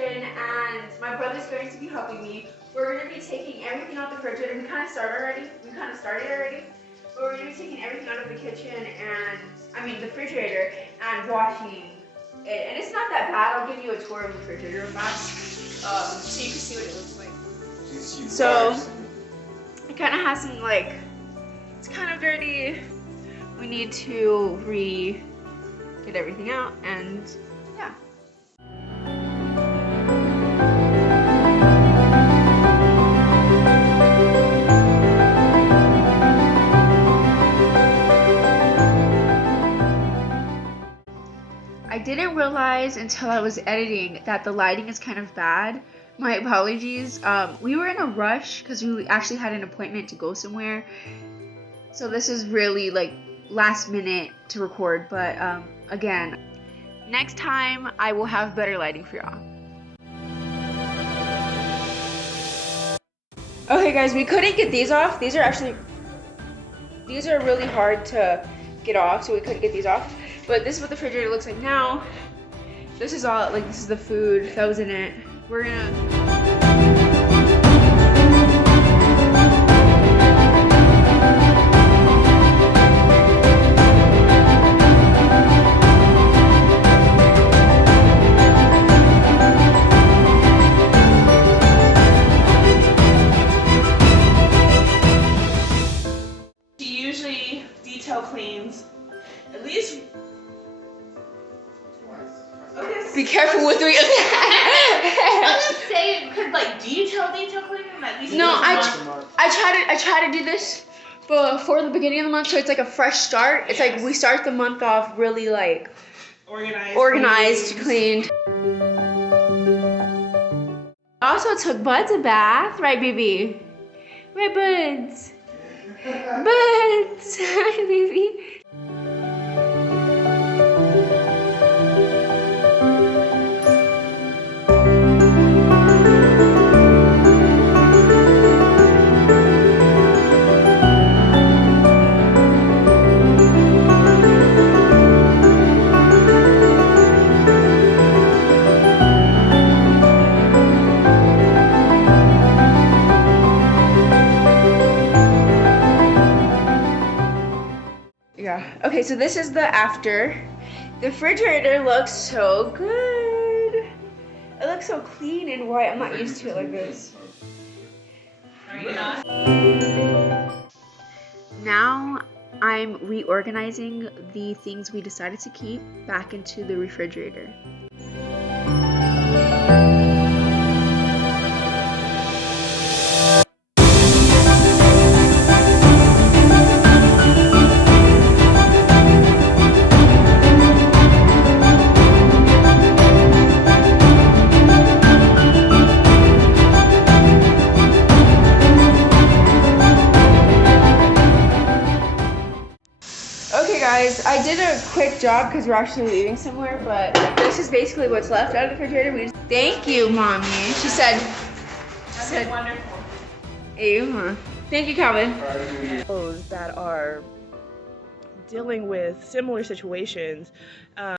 kitchen, and my brother's going to be helping me. We're going to be taking everything out the refrigerator. We kind of started already, but we're going to be taking everything out of the kitchen the refrigerator, and washing it. And it's not that bad. I'll give you a tour of the refrigerator back, so you can see what it looks like. So it kind of has some it's kind of dirty. We need to get everything out, and yeah. I didn't realize until I was editing that the lighting is kind of bad. My apologies. We were in a rush because we actually had an appointment to go somewhere. So this is really last minute to record, but again, next time I will have better lighting for y'all. Okay guys, we couldn't get these off. These are really hard to get off, so we couldn't get these off. But this is what the refrigerator looks like now. This is all, this is the food that was in it. We're gonna... Cleans at least. Okay. Be careful with me. I'm just saying, because detail cleaning at least. No, I try to do this before the beginning of the month, so it's a fresh start. It's we start the month off really organized, cleaned. Also took Buds a bath, right, baby? Right, Buds? Buds, hi, baby. Okay, so this is the after. The refrigerator looks so good. It looks so clean and white. I'm not used to it like this. Are you not? Now I'm reorganizing the things we decided to keep back into the refrigerator. Guys, I did a quick job because we're actually leaving somewhere, but this is basically what's left out of the refrigerator. Thank you, Mommy. She said Wonderful. Thank you, Calvin. Those that are dealing with similar situations.